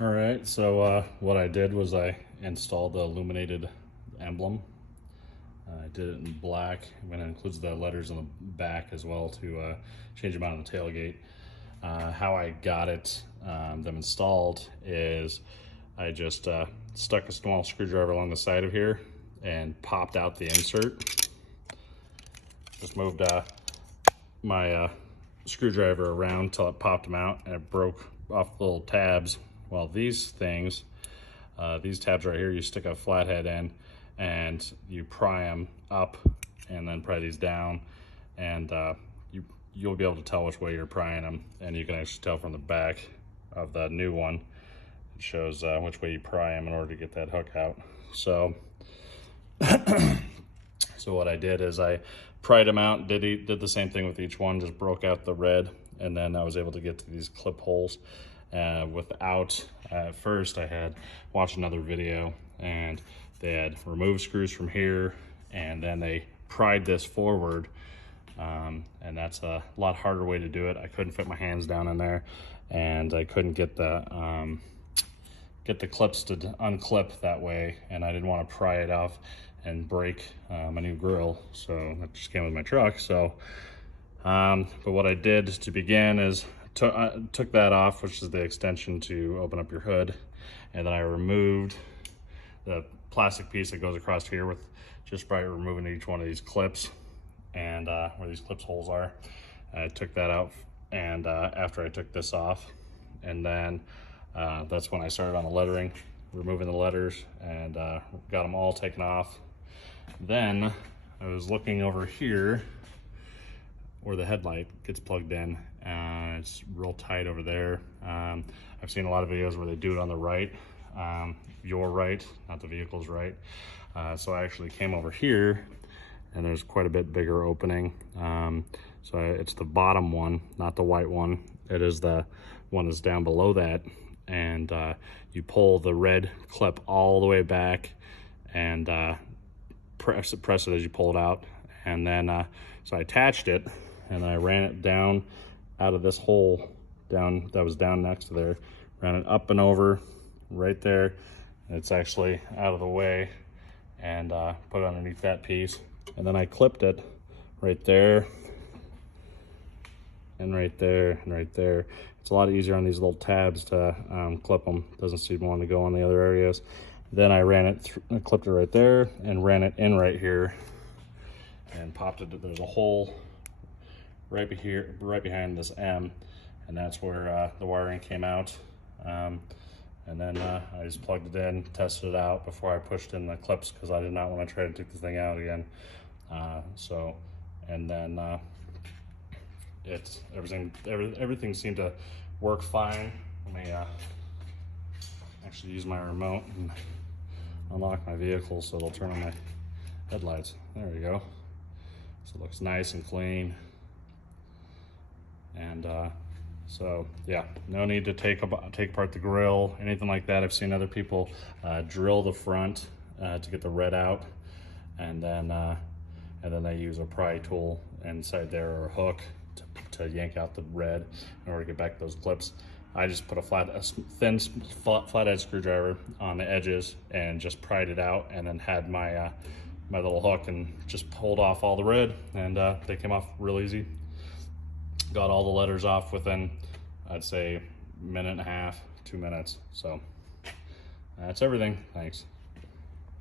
All right, so what I did was I installed the Illuminated Emblem. I did it in black, and it includes the letters on the back as well to change them out on the tailgate. How I got them installed is I just stuck a small screwdriver along the side of here and popped out the insert. Just moved my screwdriver around till it popped them out, and it broke off the little tabs. Well, these things, these tabs right here, you stick a flathead in and you pry them up and then pry these down, and you'll be able to tell which way you're prying them, and you can actually tell from the back of the new one. It shows which way you pry them in order to get that hook out. So, so what I did is I pried them out, did the same thing with each one, just broke out the red, and then I was able to get to these clip holes. At first I had watched another video and they had removed screws from here and then they pried this forward, and that's a lot harder way to do it. I couldn't fit my hands down in there, and I couldn't get the clips to unclip that way, and I didn't want to pry it off and break my new grill, so that just came with my truck. So but what I did to begin is took that off, which is the extension to open up your hood, and then I removed the plastic piece that goes across here with just by removing each one of these clips and where these clips holes are. I took that out, and after I took this off, and then that's when I started on the lettering, removing the letters, and got them all taken off. Then I was looking over here where the headlight gets plugged in. It's real tight over there. I've seen a lot of videos where they do it on the right, your right, not the vehicle's right. So I actually came over here, and there's quite a bit bigger opening. So it's the bottom one, not the white one. It is the one that's down below that. And you pull the red clip all the way back and press it as you pull it out. And then, so I attached it, and then I ran it down out of this hole down that was down next to there, ran it up and over right there. It's actually out of the way, and put it underneath that piece. And then I clipped it right there and right there and right there. It's a lot easier on these little tabs to clip them. Doesn't seem to want to go on the other areas. Then I ran it through, clipped it right there, and ran it in right here and popped it. There's a hole right behind this M, and that's where the wiring came out. And then I just plugged it in, tested it out before I pushed in the clips, because I did not want to try to take the thing out again. And then everything seemed to work fine. Let me actually use my remote and unlock my vehicle so it'll turn on my headlights. There we go. So it looks nice and clean. And so yeah, no need to take apart the grill, anything like that. I've seen other people drill the front to get the red out, and then they use a pry tool inside there, or a hook to yank out the red in order to get back those clips. I just put a thin flathead screwdriver on the edges and just pried it out, and then had my my little hook and just pulled off all the red, and they came off real easy. Got all the letters off within, I'd say, 1.5 to 2 minutes. So that's everything. Thanks.